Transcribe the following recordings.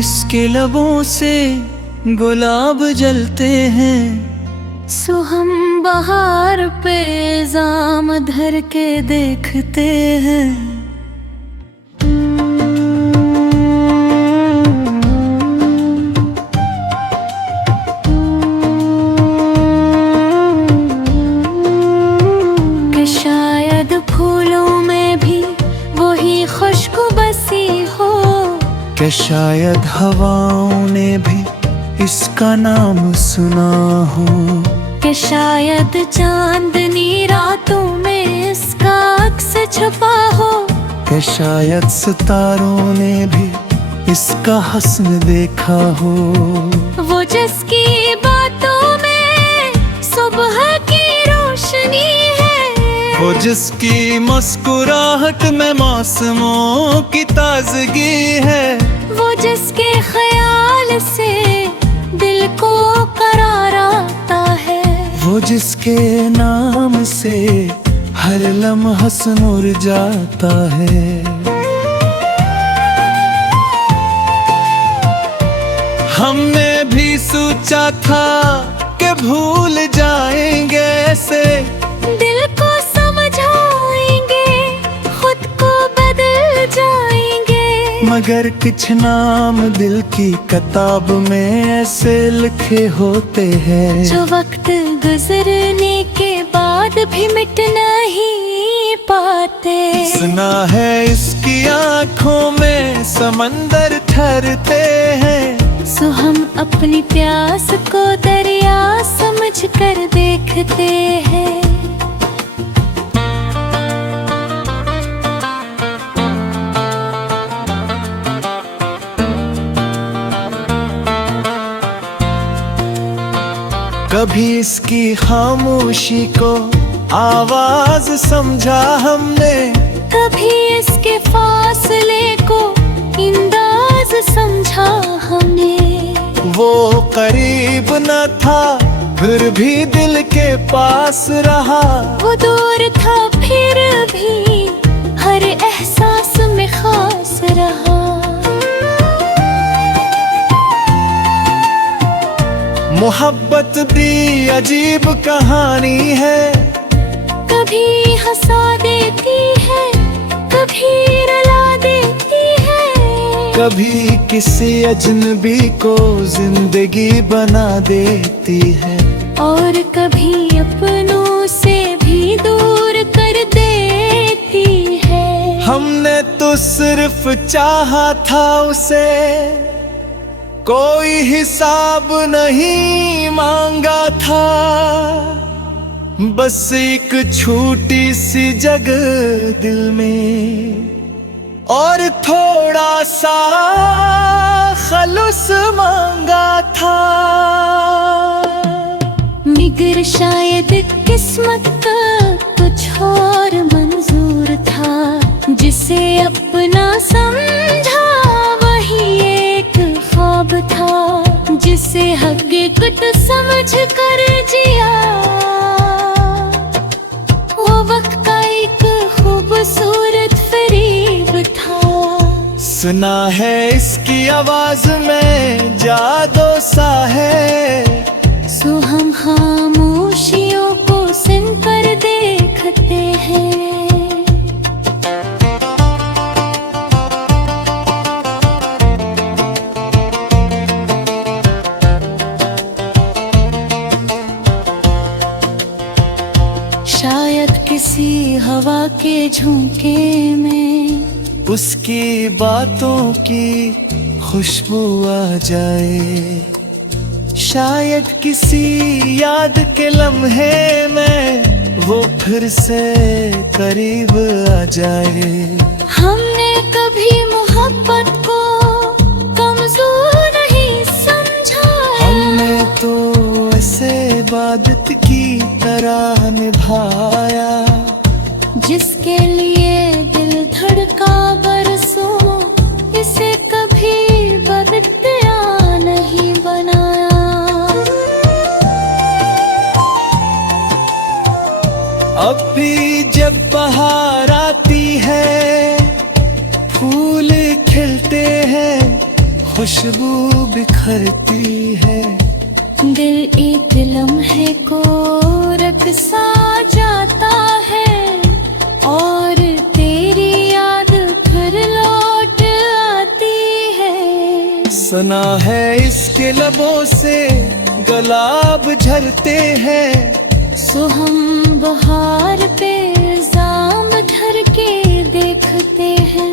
इसके लबों से गुलाब जलते हैं। सो हम बहार पे इल्जाम धर के देखते हैं। कि शायद फूलों में भी वही खुशबू बसी हो, कि शायद हवाओं ने भी इसका नाम सुना हो, कि शायद चांदनी रातों में इसका अक्स छुपा हो, कि शायद सितारों ने भी इसका हस्न देखा हो। वो जिसकी बातों में सुबह की रोशनी है, वो जिसकी मुस्कुराहट में मौसमों की ताजगी है, वो जिसके ख्याल से दिल को करार आता है, वो जिसके नाम से हर लम्हा मुरझाता है। हमने भी सोचा था कि भूल जाएंगे ऐसे, दिल को समझाएंगे, खुद को बदल जाएंगे, मगर कुछ नाम दिल की किताब में ऐसे लिखे होते हैं, जो वक्त गुजरने के बाद भी मिट नहीं पाते। सुना है इसकी आँखों में समंदर ठहरते हैं। सो हम अपनी प्यास को दरिया समझ कर देखते हैं। कभी इसकी खामोशी को आवाज समझा हमने, कभी इसके फासले को इंदाज समझा हमने। वो करीब न था फिर भी दिल के पास रहा, वो दूर था फिर भी हर एहसास में खास रहा। मोहब्बत भी अजीब कहानी है, कभी हंसा देती है, कभी रुला देती है, कभी किसी अजनबी को जिंदगी बना देती है, और कभी अपनों से भी दूर कर देती है। हमने तो सिर्फ चाहा था उसे, कोई हिसाब नहीं मांगा था, बस एक छोटी सी जगह दिल में और थोड़ा सा खलूस मांगा था। मगर शायद किस्मत का कुछ और मंजूर था, जिसे अपना समझा वही एक ख्वाब था, जिसे हकीकत समझ कर जिया वो वक्त का एक खूबसूरत फरीब था। सुना है इसकी आवाज में जादू सा है, सो हम खामोशियों को सुनकर देखते हैं। शायद किसी हवा के झोंके में उसकी बातों की खुशबू आ जाए, शायद किसी याद के लम्हे में वो फिर से करीब आ जाए। हमने कभी मोहब्बत को कमजोर नहीं समझा, हमने तो ऐसे इबादत की तरह निभाया, जिसके लिए दिल धड़का बरसों, इसे कभी बदख्तिया नहीं बनाया। अब भी जब बहार आती है, फूल खिलते हैं, खुशबू बिखरती है। दिल एक लम्हे को रकसा जाता है और तेरी याद फिर लौट आती है। सुना है इसके लबों से गुलाब झरते हैं। सो हम बहार पे इल्जाम धर के देखते हैं।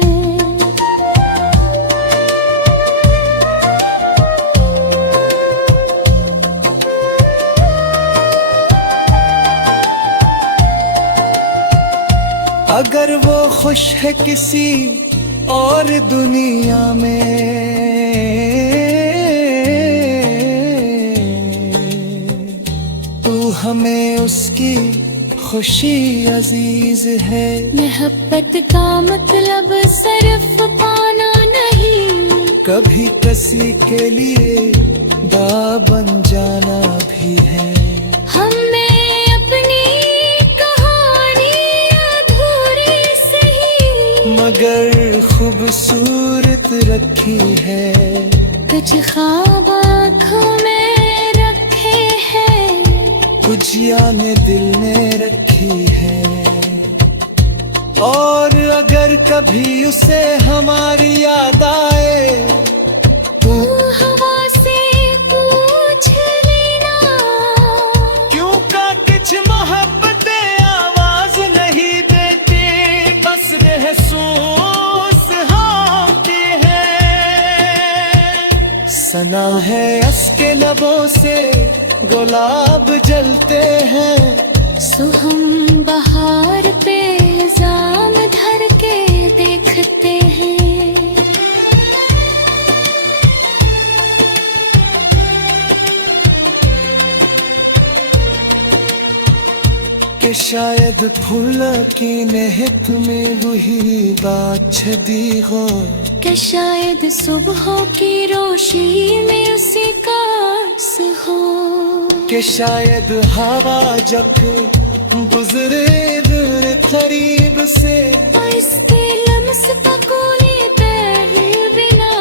अगर वो खुश है किसी और दुनिया में, तू हमें उसकी खुशी अजीज है। मोहब्बत का मतलब सिर्फ पाना नहीं, कभी किसी के लिए दां बन जाना भी है। हमें अपनी कहानी अधूरी सही मगर खूबसूरत रखी है। कुछ ख्वाब आँखों में रखे हैं, कुछ यादें दिल में रखी है। और अगर कभी उसे हमारी याद आए, तू हवा से पूछ लेना क्यों का कुछ मोहब्बतें आवाज नहीं देती, बस महसूस होती है। सना है इसके लबों से गुलाब जलते हैं। सो हम बहार पे इल्जाम धर के देखते हैं। कि शायद फूल की नेहत में वही बात छदी हो, कि शायद सुबह की रोशनी में उसी का अक्स हो, कि शायद हवा जब गुजरे दूर करीब से, आहिस्ते लम्स तक कोई तहरीर बिना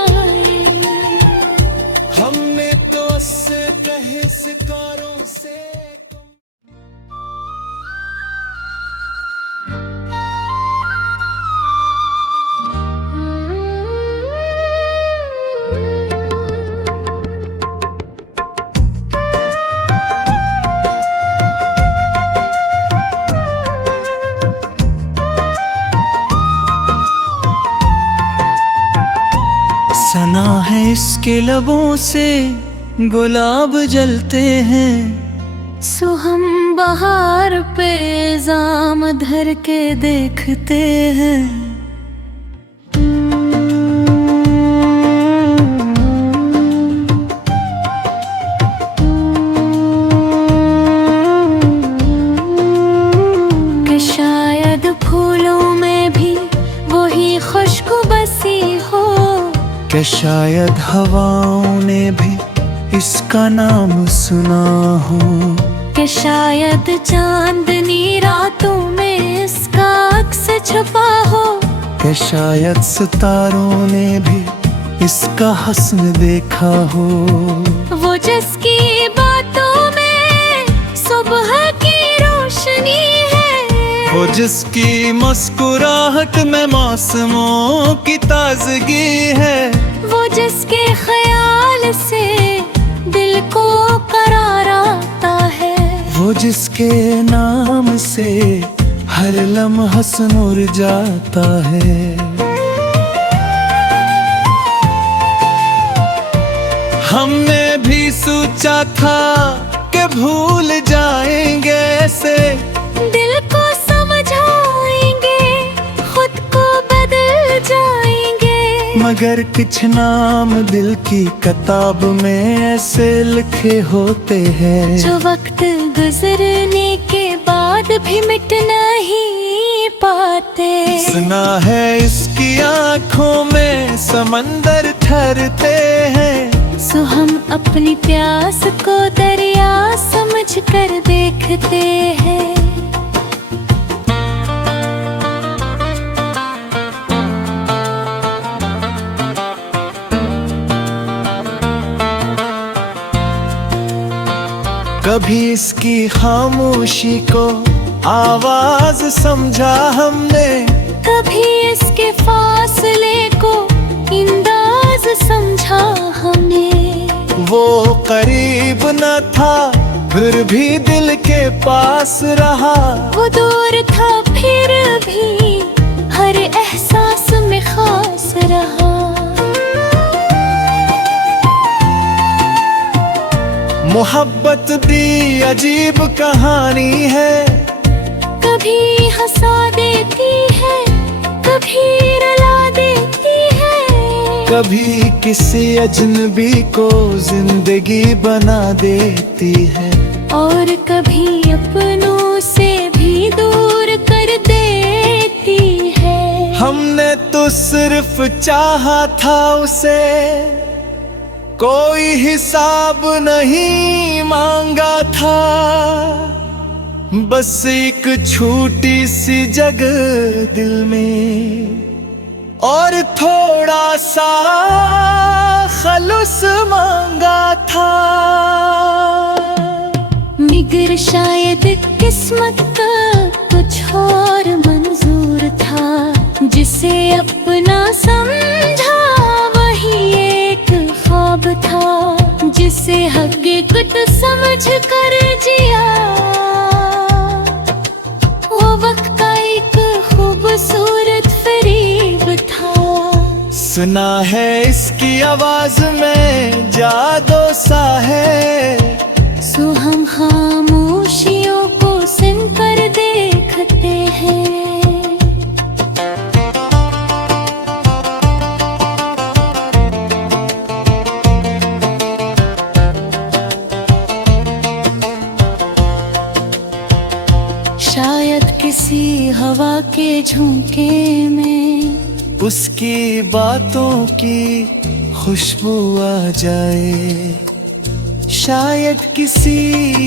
हमें तो उससे बहिष्कारों से। सना है इसके लबों से गुलाब जलते हैं। सो हम बहार पे इल्जाम धर के देखते हैं। कि शायद फूलों में भी वही खुशबू बसी हो, कि शायद हवाओं ने भी इसका नाम सुना हो, कि शायद चांदनी रातों में इसका अक्स छुपा हो, कि शायद सितारों ने भी इसका हस्न देखा हो। वो जिसकी बातों में सुबह की रोशनी है, वो जिसकी मुस्कुराहट में मौसमों की ताजगी है, वो जिसके ख्याल से दिल को करार आता है, वो जिसके नाम से हर लम्हा सुनुर जाता है। हमने भी सोचा था कि भूल जाएंगे ऐसे, दिल को समझाएंगे, खुद को बदल जाएंगे, मगर कुछ नाम दिल की किताब में ऐसे लिखे होते हैं, जो वक्त गुजरने के बाद भी मिट नहीं पाते। सुना है इसकी आँखों में समंदर ठहरते हैं। सो हम अपनी प्यास को दरिया समझ कर देखते हैं। कभी इसकी खामोशी को आवाज समझा हमने, कभी इसके फासले को इंदाज समझा हमने। वो करीब न था फिर भी दिल के पास रहा, वो दूर था फिर भी हर एहसास में खास रहा। मोहब्बत भी अजीब कहानी है, कभी हंसा देती है, कभी रुला देती है, कभी किसी अजनबी को जिंदगी बना देती है, और कभी अपनों से भी दूर कर देती है। हमने तो सिर्फ चाहा था उसे, कोई हिसाब नहीं मांगा था, बस एक छोटी सी जगह दिल में और थोड़ा सा खलूस मांगा था। मगर शायद किस्मत का कुछ और मंजूर था, जिसे अपना समझा वही एक ख्वाब था, जिसे हकीकत समझ कर जिया वो वक्त का एक खूबसूरत फरीब था। सुना है इसकी आवाज में जादू सा है, सो हम खामोशियों को सुन कर देखते हैं। शायद किसी हवा के झोंके में उसकी बातों की खुशबू आ जाए, शायद किसी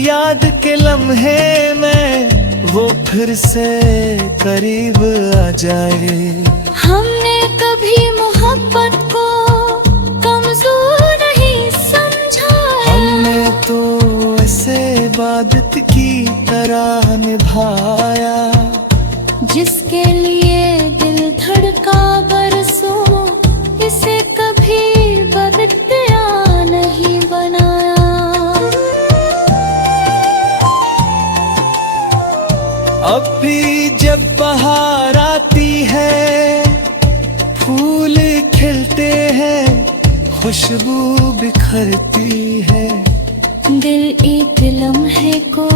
याद के लम्हे में वो फिर से करीब आ जाए। हमने कभी मोहब्बत को कमजोर नहीं समझा, हमने तो ऐसे इबादत की तरह निभाया, जिसके लिए दिल धड़का बरसों, इसे कभी बदया नहीं बनाया। अब भी जब बहार आती है, फूल खिलते हैं, खुशबू बिखरती है, दिल एक लम्हे को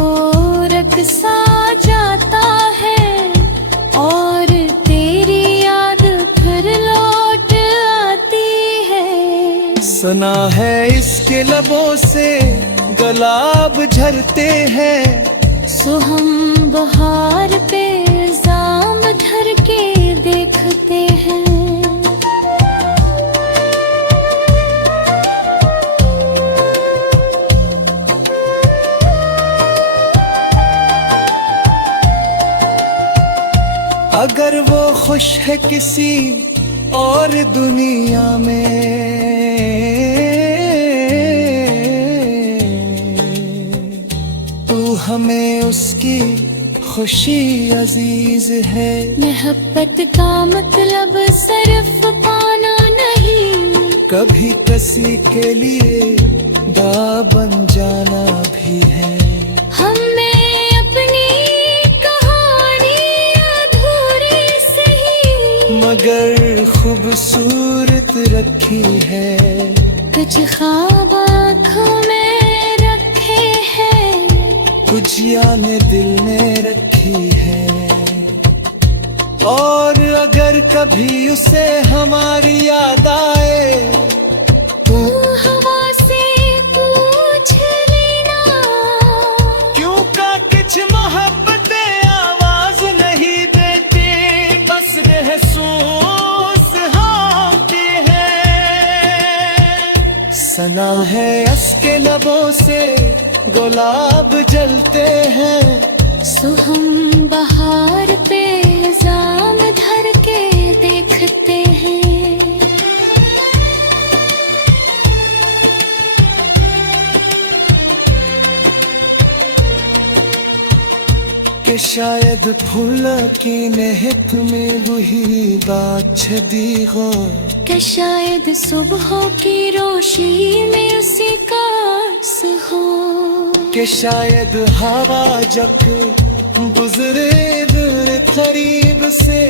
रक़्सा जाता है, और तेरी याद फिर लौट आती है। सुना है इसके लबों से गुलाब झरते हैं, सो हम बहार पे इल्जाम धर के देखते हैं। अगर वो खुश है किसी और दुनिया में, तो हमें उसकी खुशी अजीज है। मोहब्बत का मतलब सिर्फ पाना नहीं, कभी किसी के लिए दा बन जाना भी है। हमें अपनी कहानी अधूरी सही, मगर खूबसूरत रखी है। कुछ ख्वाब आँखों में रखे हैं, कुछ यादें दिल में रखी है। और अगर कभी उसे हमारी याद आए, तू हवा से पूछ लेना, क्यों का कुछ मोहब्बतें आवाज नहीं देती, बस महसूस होती है। सना है उसके लबों से गुलाब जलते हैं, सो हम बहार पे इल्जाम धर के देखते हैं। कि शायद फूल की नेहत में वही बात छदी हो, कि शायद सुबह की रोशनी में उसी का अक्स हो, कि शायद हवा जब गुजरे दूर करीब से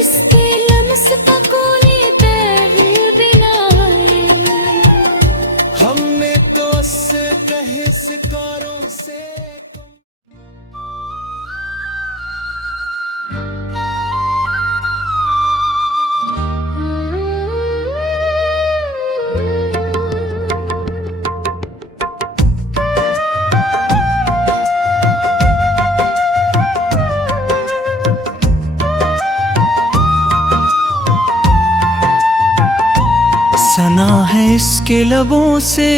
इसके लम्स का कोई तहरीर बिना हमने तो उससे कहे सितारों से। सना है इसके लबों से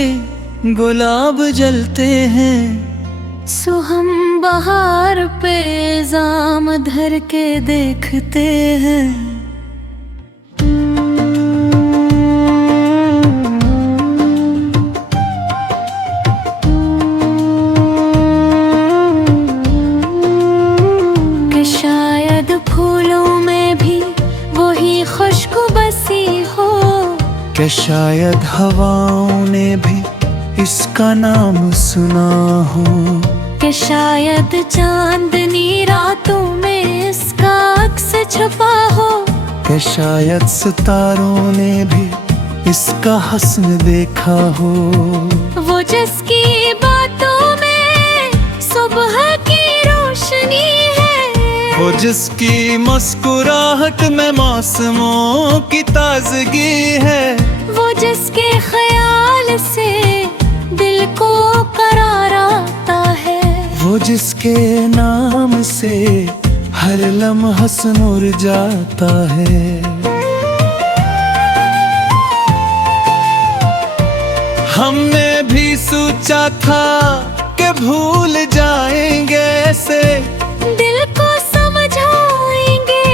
गुलाब जलते हैं, सो हम बहार पे इल्जाम धर के देखते हैं। कि शायद फूलों में भी वही खुशबू बसी हो, कि शायद हवाओं ने भी इसका नाम सुना हो, कि शायद चांदनी रातों में इसका अक्स छुपा हो, कि शायद सितारों ने भी इसका हस्न देखा हो। वो जिसकी बातों में सुबह की रोशनी है, वो जिसकी मुस्कुराहट में मौसमों की ताजगी है, वो जिसके ख्याल से दिल को करार आता है, वो जिसके नाम से हर लम्हा नूर जाता है। हमने भी सोचा था कि भूल जाएंगे ऐसे, दिल को समझाएंगे,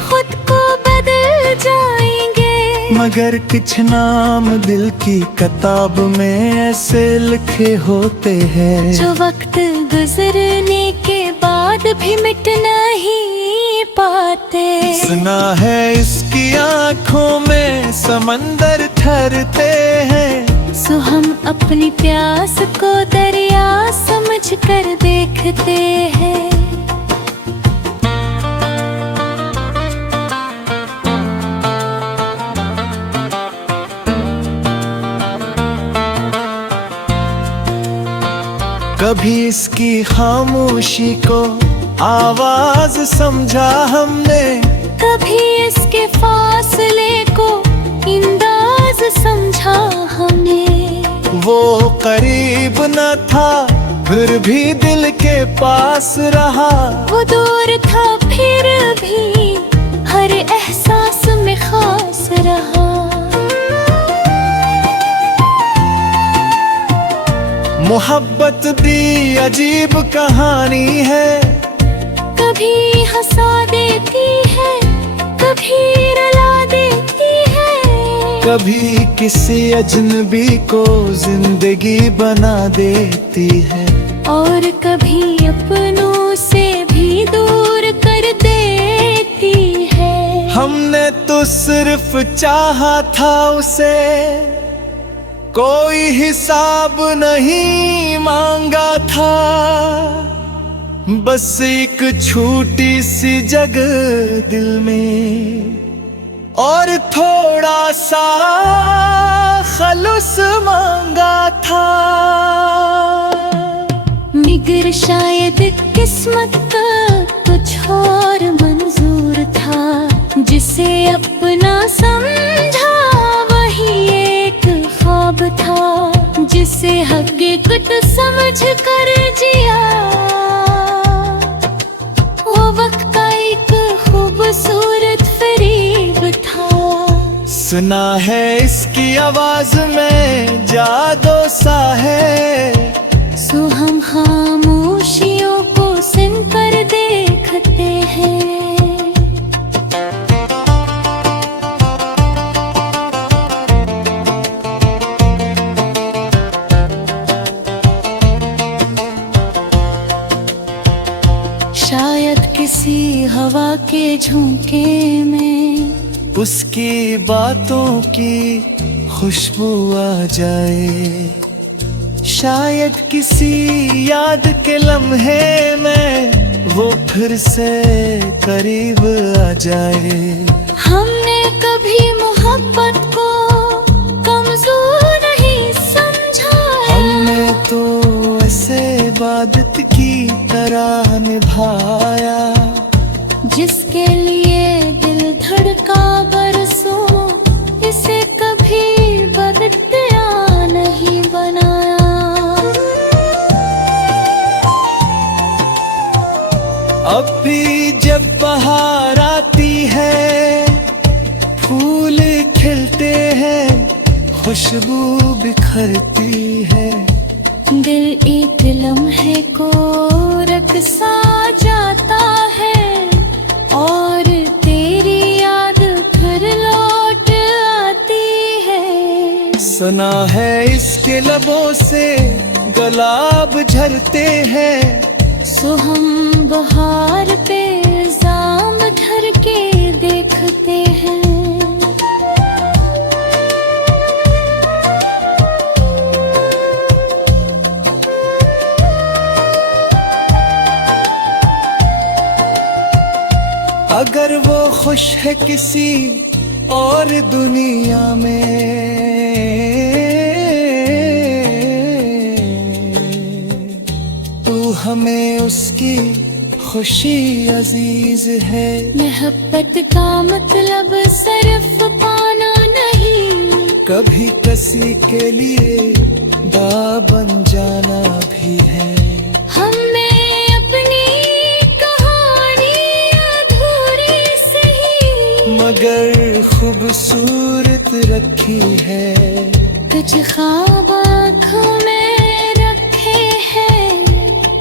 खुद को बदल जाएंगे, मगर कुछ नाम दिल की किताब में ऐसे लिखे होते हैं, जो वक्त गुजरने के बाद भी मिट नहीं पाते। सुना है इसकी आँखों में समंदर ठहरते हैं, सो हम अपनी प्यास को दरिया समझ कर देखते हैं। कभी इसकी खामोशी को आवाज समझा हमने, कभी इसके फासले को इंदाज समझा हमने। वो करीब न था फिर भी दिल के पास रहा, वो दूर था फिर भी हर एहसास में खास रहा। मोहब्बत भी अजीब कहानी है, कभी हंसा देती है, कभी रुला देती है, कभी किसी अजनबी को जिंदगी बना देती है, और कभी अपनों से भी दूर कर देती है। हमने तो सिर्फ चाहा था उसे, कोई हिसाब नहीं मांगा था, बस एक छोटी सी जगह दिल में और थोड़ा सा खलूस मांगा था। मगर शायद किस्मत का कुछ और मंजूर था, जिसे अपना समझा वही एक ख्वाब था, जिसे हकीकत समझ कर जिया। वो वक्त का एक खूबसूरत फरीब था। सुना है इसकी आवाज में जादू सा है, सो हम खामोशियों को सुनकर देखते हैं। किसी हवा के झोंके में उसकी बातों की खुशबू आ जाए। शायद किसी याद के लम्हे में वो फिर से करीब आ जाए। हमने कभी मोहब्बत को कमजोर नहीं समझा है। हमने तो ऐसे इबादत की तरह निभाया, जिसके लिए दिल धड़का बरसों, इसे कभी बदया नहीं बनाया। अब भी जब बहार आती है, फूल खिलते हैं, खुशबू बिखरती है। दिल एक लम्हे को रकसा जाता है और तेरी याद फिर लौट आती है। सुना है इसके लबों से गुलाब झरते हैं। सो हम बहार पे इल्जाम धर के देखते हैं। अगर वो खुश है किसी और दुनिया में, तू हमें उसकी खुशी अजीज है। मोहब्बत का मतलब सिर्फ पाना नहीं, कभी किसी के लिए दा बन जाना भी है। हमने अपनी कहानी अधूरी सही, मगर खूबसूरत रखी है। कुछ ख्वाब आँखों में रखे हैं,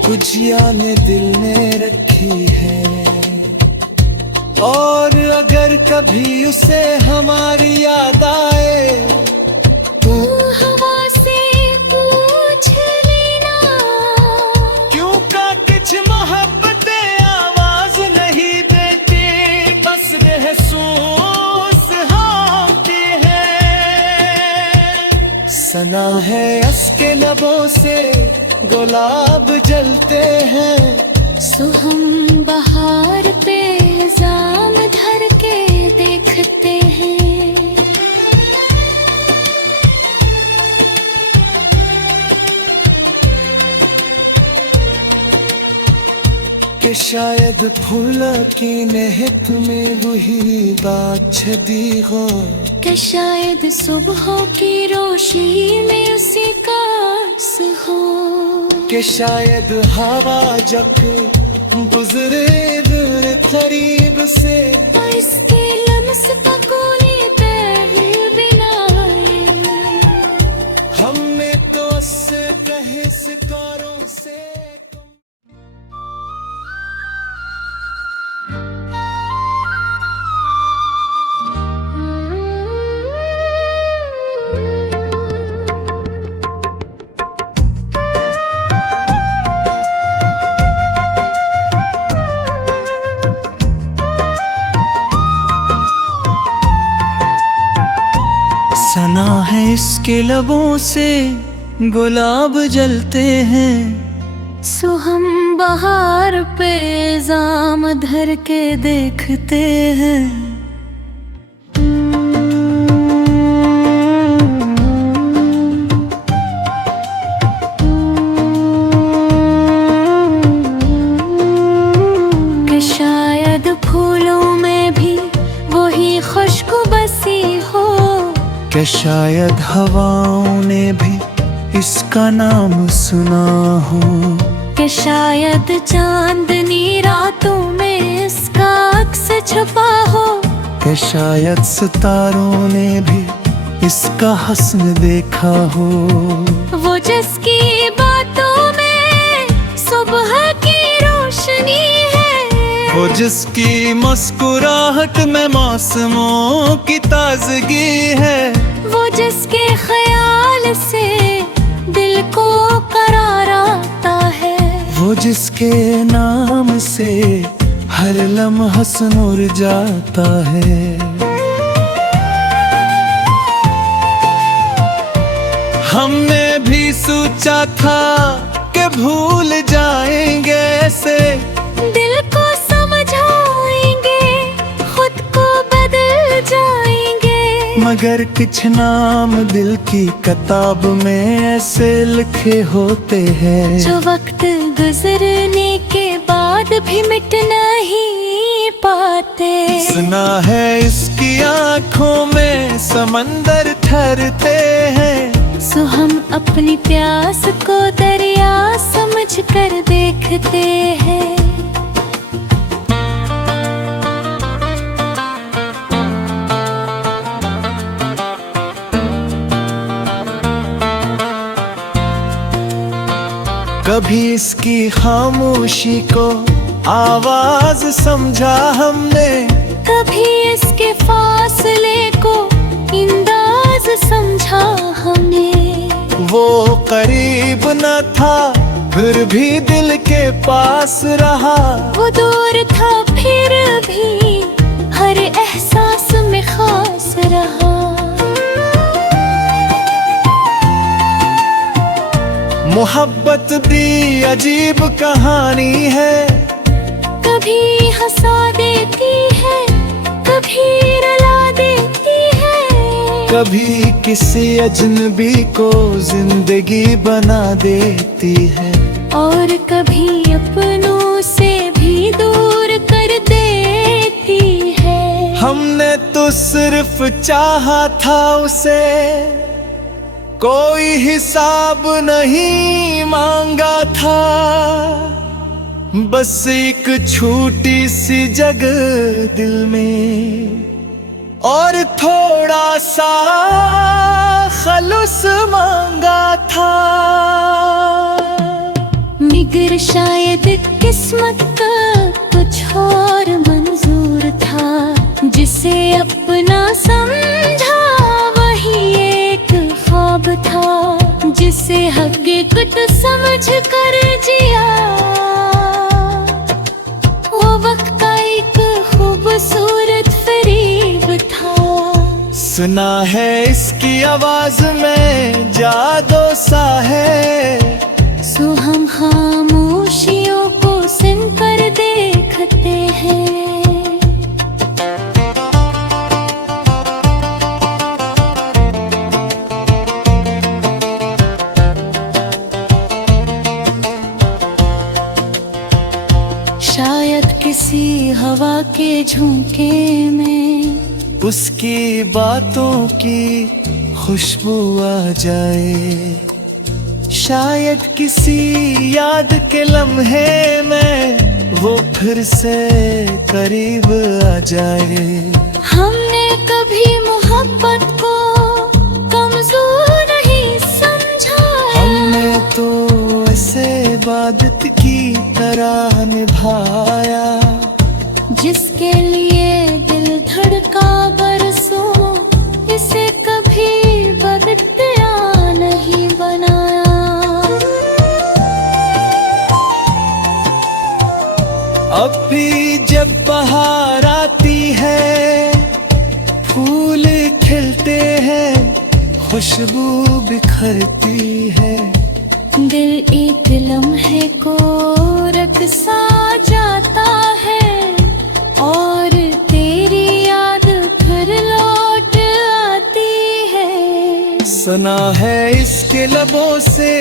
कुछ यादें दिल में रखी है। और अगर कभी उसे हमारी याद आए, तू हवा से पूछ लेना, क्यों का कुछ मोहब्बतें आवाज नहीं देती, बस महसूस होती है। सना है उसके लबों से गुलाब जलते हैं। सो हम बहार पे इल्जाम धर के देखते हैं। कि शायद फूला की महक में वही बात छदी हो, कि शायद सुबह की रोशनी में उसी का अक्स हो, कि शायद हवा जब गुजरे दूर करीब से, इसके लम्स का कोई तहरीर भी ना आए। हमें तो उससे बहिष्कारों से सना है इसके लबों से गुलाब जलते हैं। सो हम बहार पे इल्जाम धर के देखते हैं। कि शायद फूलों में भी वही खुशबू बसी हो, कि शायद हवाओं ने भी इसका नाम सुना हो, कि शायद चांदनी रातों में इसका अक्स छुपा हो, कि शायद सितारों ने भी इसका हस्न देखा हो। वो जिसकी बातों में सुबह की रोशनी है, वो जिसकी मुस्कुराहट में मौसमों की ताजगी है, वो जिसके ख्याल से दिल को करार आता है, वो जिसके नाम से हर लम्हा सुनुर जाता है। हमने भी सोचा था कि भूल जाएंगे ऐसे, दिल को समझाएंगे, खुद को बदल जाएंगे। मगर कुछ नाम दिल की किताब में ऐसे लिखे होते हैं, जो वक्त गुजरने के बाद भी मिट नहीं पाते। सुना है इसकी आंखों में समंदर ठहरते हैं, सो हम अपनी प्यास को दरिया समझ कर देखते हैं। कभी इसकी खामोशी को आवाज समझा हमने, कभी इसके फासले को अंदाज समझा हमने। वो करीब न था फिर भी दिल के पास रहा, वो दूर था फिर भी हर एहसास में खास रहा। मोहब्बत भी अजीब कहानी है, कभी हंसा देती है, कभी रुला देती है। कभी किसी अजनबी को जिंदगी बना देती है, और कभी अपनों से भी दूर कर देती है। हमने तो सिर्फ चाहा था उसे, कोई हिसाब नहीं मांगा था। बस एक छोटी सी जगह दिल में और थोड़ा सा खलूस मांगा था। मगर शायद किस्मत का कुछ और मंजूर था, जिसे अपना समझा वही एक ख्वाब था, जिसे हकीकत समझ कर जिया। वो वक्त का एक खूबसूरत फरीब था। सुना है इसकी आवाज में जादू सा है, सो हम खामोशियों को सुनकर देखते हैं। शायद किसी हवा के झोंके में उसकी बातों की खुशबू आ जाए। शायद किसी याद के लम्हे में वो फिर से करीब आ जाए। हमने कभी मोहब्बत को कमजोर नहीं समझा है, हमने तो ऐसे इबादत की तरह निभाया, जिसके लिए दिल धड़का बरसों, इसे कभी बदतिया नहीं बनाया। अब भी जब बहार आती है, फूल खिलते हैं, खुशबू बिखरती है, दिल एक लम्हे को रक़्सा जाता है, और तेरी याद फिर लौट आती है। सुना है इसके लबों से